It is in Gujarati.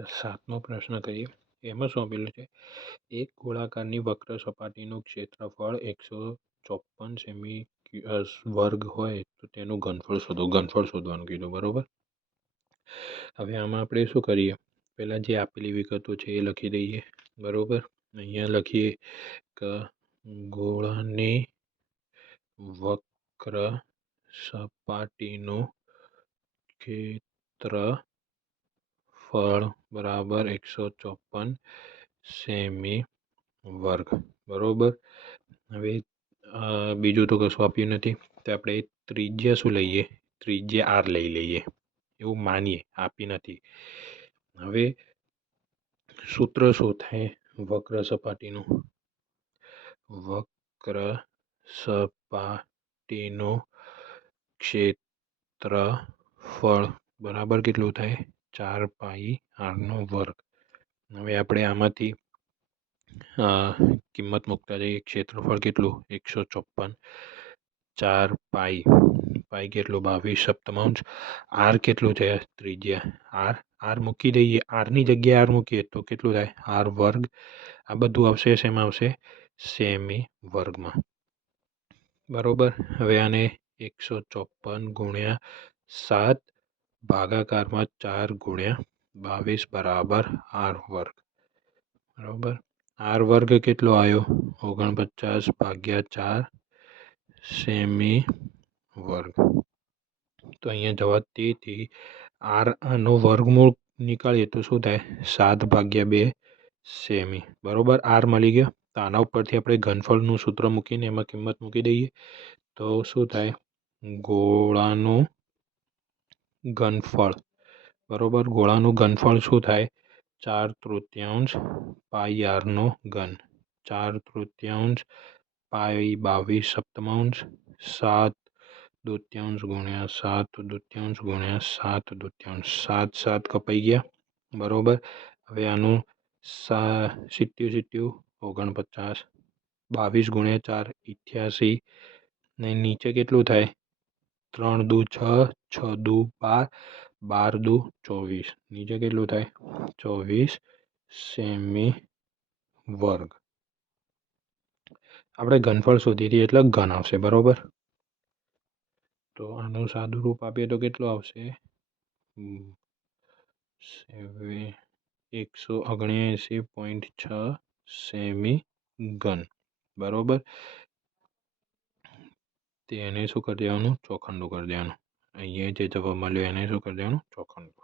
સાતમો પ્રશ્ન કરીએ. એમાં શું આપેલું છે? એક ગોળાકારની વક્ર સપાટીનું ક્ષેત્રફળ એકસો ચોપન સેમી વર્ગ હોય તો તેનું ઘનફળ શોધો. ઘનફળ શોધવાનું કીધું, બરાબર? હવે આમાં આપણે શું કરીએ? પહેલાં જે આપેલી વિગતો છે એ લખી દઈએ, બરાબર? અહીંયા લખીએ કે, ગોળાની વક્ર સપાટીનું ક્ષેત્રફળ બરાબર એકસો ચોપન સેમી વર્ગ. બરાબર? હવે બીજું તો કશું આપ્યું નથી. તો આપણે ત્રિજ્યા શું લઈએ? ત્રિજ્યા આર લઈ લઈએ. એવું માનીએ, આપી નથી. હવે, સૂત્ર શું થાય? વક્ર સપાટીનું. વક્ર સપાટીનું ક્ષેત્રફળ બરાબર કેટલું થાય? ચાર પાઈ આરનો વર્ગ. હવે આપણે આમાંથી કિંમત મૂકતા જઈએ. ક્ષેત્રફળ કેટલું? એકસો ચોપન ચાર પાઈ પાઈ કેટલું? બાવીસ. સપ્તમાંશ. આર કેટલું છે? ત્રિજ્યા. આર આર મૂકી દઈએ. આરની જગ્યાએ આર મૂકીએ તો કેટલું થાય? આર વર્ગ. આ બધું આવશે શેમાં આવશે. સેમી વર્ગમાં. બરાબર? હવે આને એકસો ચોપન ગુણ્યા સાત ભાગાકારમાં ચાર ગુણ્યા બાવીસ બરાબર આર વર્ગ. બરાબર? આર વર્ગ કેટલો આવ્યો ઓગણપચાસ ભાગ્યા ચાર સેમી વર્ગ. તો અહીંયા જવાબ તેથી આર આનો વર્ગમૂળ નીકાળીએ તો શું થાય? સાત ભાગ્યા બે સેમી. બરાબર? આર મળી ગયો. તો આના ઉપરથી આપણે ઘનફળનું સૂત્ર મૂકીને એમાં કિંમત મૂકી દઈએ. તો શું થાય? ગોળાનું ઘનફળ બરાબર? ગોળાનું ઘનફળ શું થાય? ચાર તૃતીયાંશ પાઈ આરનો ઘન. ચાર તૃતીયાંશ પાઈ બાવીસ સપ્તમાંશ. સાત દૂત્યાંશ ગુણ્યા સાત દૂત્યાંશ ગુણ્યા સાત દૂત્યાંશ. સાત સાત કપાઈ ગયા. બરાબર? હવે આનું સા સિત્યું સિત્યું ઓગણપચાસ. બાવીસ ગુણ્યા ચાર અઠ્યાસી ને નીચે કેટલું થાય? ત્રણ દુ છ છ દુ બાર બાર દુ ચોવીસ. નીચે કેટલું થાય? ચોવીસ સેમી વર્ગ. આપણે ઘનફળ શોધી હતી એટલે ઘન આવશે, બરાબર? તો આનું સાદું રૂપ આપીએ તો કેટલું આવશે? એકસો ઓગણએંસી પોઈન્ટ છ સેમી ઘન. બરાબર? તેને શું કરી દેવાનું? ચોખંડું કરી દેવાનું. અહીંયા જે જવાબ મળ્યો એને શું કરી દેવાનું? ચોખંડું.